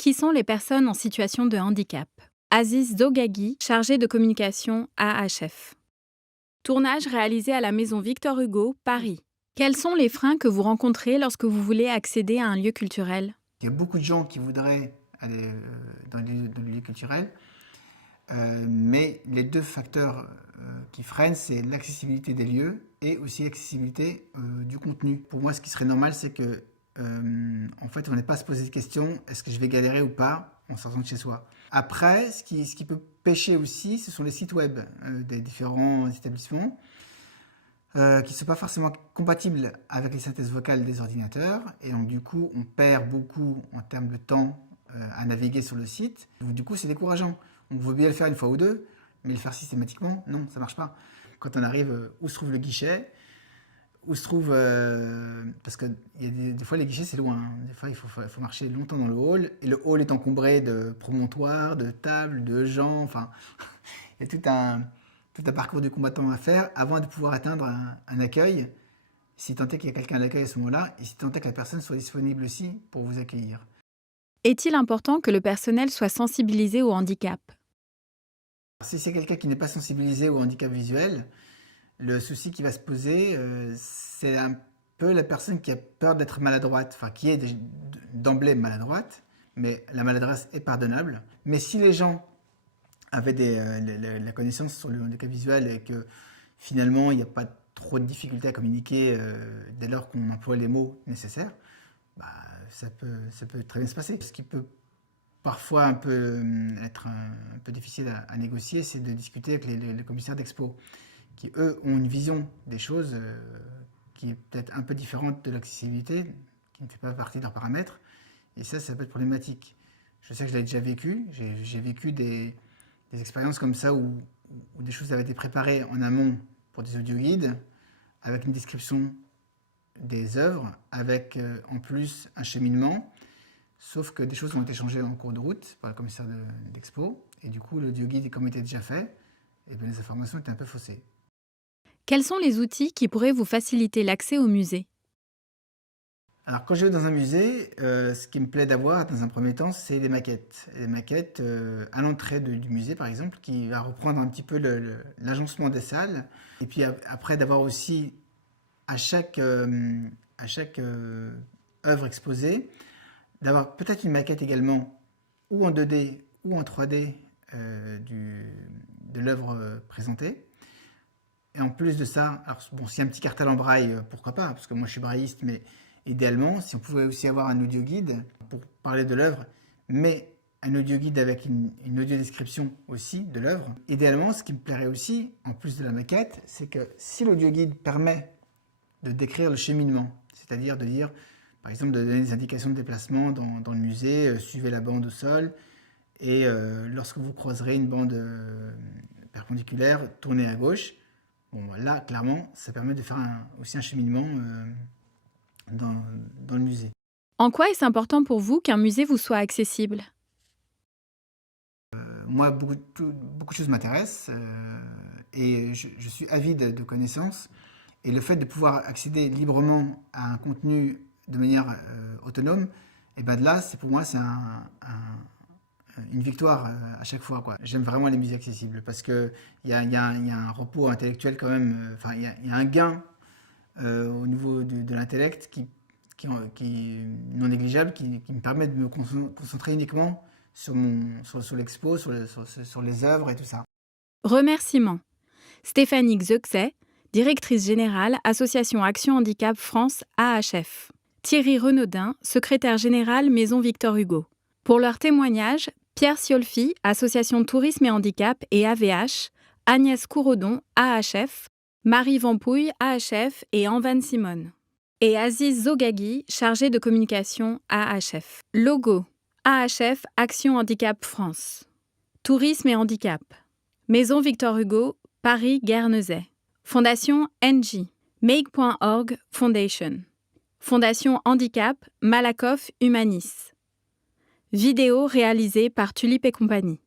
Qui sont les personnes en situation de handicap? Aziz Zogagui, chargé de communication AHF. Tournage réalisé à la Maison Victor Hugo, Paris. Quels sont les freins que vous rencontrez lorsque vous voulez accéder à un lieu culturel? Il y a beaucoup de gens qui voudraient aller dans le lieu culturel, mais les deux facteurs qui freinent, c'est l'accessibilité des lieux et aussi l'accessibilité du contenu. Pour moi, ce qui serait normal, c'est que en fait, on n'ait pas à se poser de questions, est-ce que je vais galérer ou pas en sortant de chez soi. Après, ce qui peut pêcher aussi, ce sont les sites web des différents établissements qui ne sont pas forcément compatibles avec les synthèses vocales des ordinateurs. Et donc, du coup, on perd beaucoup en termes de temps à naviguer sur le site. Du coup, c'est décourageant. On veut bien le faire une fois ou deux, mais le faire systématiquement, non, ça ne marche pas. Quand on arrive où se trouve le guichet, où se trouve... parce que y a des fois, les guichets, c'est loin. Hein. Des fois, il faut marcher longtemps dans le hall. Et le hall est encombré de promontoires, de tables, de gens. Enfin, il y a tout un parcours du combattant à faire avant de pouvoir atteindre un accueil, si tant est qu'il y a quelqu'un à l'accueil à ce moment-là, et si tant est que la personne soit disponible aussi pour vous accueillir. Est-il important que le personnel soit sensibilisé au handicap? Si c'est quelqu'un qui n'est pas sensibilisé au handicap visuel, le souci qui va se poser, c'est un peu la personne qui a peur d'être maladroite, enfin qui est d'emblée maladroite, mais la maladresse est pardonnable. Mais si les gens avaient la connaissance sur le handicap visuel et que finalement il n'y a pas trop de difficultés à communiquer dès lors qu'on emploie les mots nécessaires, bah, ça peut très bien se passer. Ce qui peut parfois être un peu difficile à négocier, c'est de discuter avec les commissaires d'expo, qui eux ont une vision des choses qui est peut-être un peu différente de l'accessibilité, qui ne fait pas partie de leurs paramètres, et ça peut être problématique. Je sais que je l'ai déjà vécu, j'ai vécu des expériences comme ça où des choses avaient été préparées en amont pour des audioguides, avec une description des œuvres, avec en plus un cheminement, sauf que des choses ont été changées en cours de route par le commissaire d'expo, et du coup l'audioguide, comme était déjà fait, et bien les informations étaient un peu faussées. Quels sont les outils qui pourraient vous faciliter l'accès au musée? Alors quand je vais dans un musée, ce qui me plaît d'avoir dans un premier temps, c'est des maquettes. Les maquettes à l'entrée du musée par exemple, qui va reprendre un petit peu l'agencement des salles. Et puis après d'avoir aussi à chaque œuvre exposée, d'avoir peut-être une maquette également, ou en 2D ou en 3D de l'œuvre présentée. Et en plus de ça, alors bon, s'il y a un petit cartel en braille, pourquoi pas, parce que moi je suis brailliste, mais idéalement, si on pouvait aussi avoir un audio guide pour parler de l'œuvre, mais un audio guide avec une audio description aussi de l'œuvre. Idéalement, ce qui me plairait aussi, en plus de la maquette, c'est que si l'audio guide permet de décrire le cheminement, c'est-à-dire de dire, par exemple, de donner des indications de déplacement dans le musée, suivez la bande au sol, et lorsque vous croiserez une bande perpendiculaire, tournez à gauche. Bon, là, clairement, ça permet de faire aussi un cheminement dans le musée. En quoi est-ce important pour vous qu'un musée vous soit accessible? Moi, beaucoup de choses m'intéressent et je suis avide de connaissances. Et le fait de pouvoir accéder librement à un contenu de manière autonome, et ben de là, pour moi, c'est une victoire à chaque fois, quoi. J'aime vraiment les musées accessibles parce qu'il y a un repos intellectuel quand même, enfin, il y a un gain au niveau de l'intellect qui est non négligeable, qui me permet de me concentrer uniquement sur l'expo, sur les œuvres et tout ça. Remerciements. Stéphanie Xuexet, directrice générale, Association Action Handicap France AHF. Thierry Renaudin, secrétaire général, Maison Victor Hugo. Pour leur témoignage, Pierre Siolfi, Association Tourisme et Handicap et AVH, Agnès Courodon, AHF, Marie Vampouille, AHF et Anvan Simone. Et Aziz Zogagui, chargé de communication AHF. Logo AHF Action Handicap France. Tourisme et Handicap. Maison Victor Hugo, Paris-Guernesey. Fondation NG. Make.org Foundation. Fondation Handicap, Malakoff Humanis. Vidéo réalisée par Tulipe et compagnie.